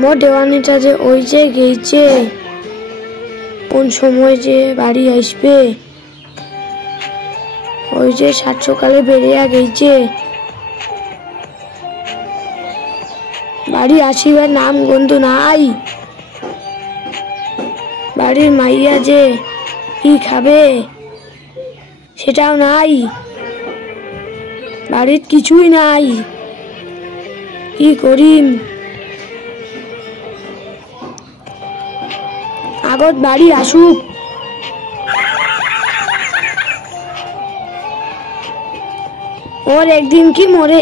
মোর দেওয়ানিটা যে ওই যে গেইছে, কোন সময় যে বাড়ি আসবে, ওই যে সাত সকালে বেরিয়ে গেইছে, বাড়ি আসিবার নাম গন্ধ নাই। বাড়ির মাইয়া যে কি খাবে সেটাও নাই, বাড়ির কিছুই নাই, কি করিম। আগত বাড়ি আসুক, ওর একদিন কি মরে।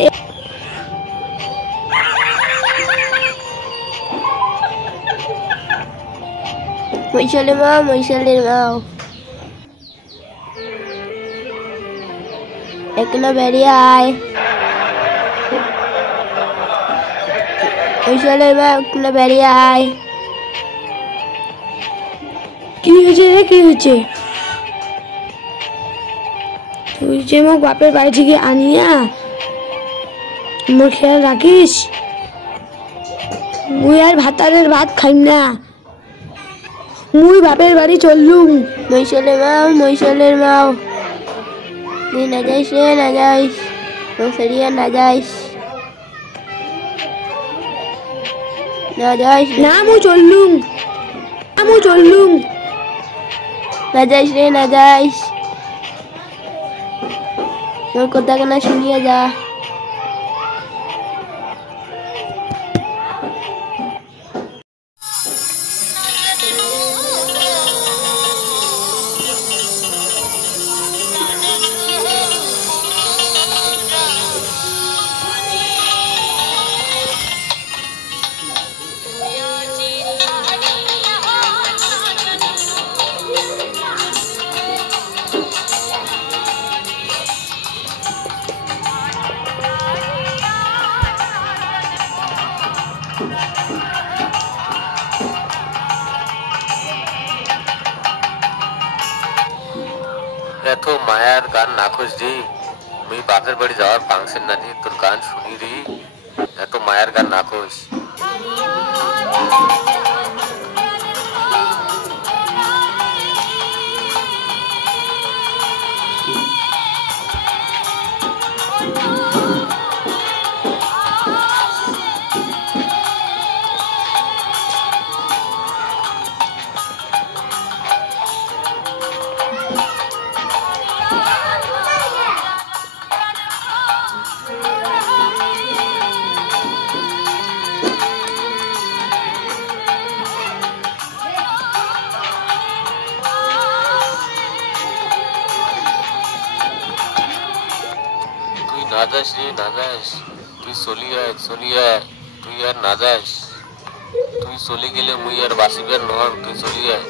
মৈশালের মা, মৈশালের মাও একলা বেরিয়ে আয়। মৈশালের মা একলা বেরিয়ে আয়। কি হয়েছে রে, কি হয়েছে? তুই যে মোক বাপের বাড়ি থেকে আনিয়া মোর খেয়াল রাখিস, মুই আর ভাতারের ভাত খাইম না, মুই বাপের বাড়ি চললুম। মৈশালের মাও, মৈশালের মাও না যাইস রে, না যাইস, মশারিয়া না যাইস, না যাইস না মুই চললুম, না মুই চললুম। না যাইস রে, না যাইস, মোর কথা কেনা শুনিয়া যা। এত মায়ার গান না খুঁজছি, মুই বাপের বাড়ি যাওয়ার ফাংশন নানি তোর গান শুনি রি, এত মায়ার গান না খুঁজ। না যাস রে, না যাস, তুই চলি আয়, চলি আয়, তুই আর না যাস, তুই চলে গেলে মুই আর বাঁচিবার নয়, তুই চলি আয়।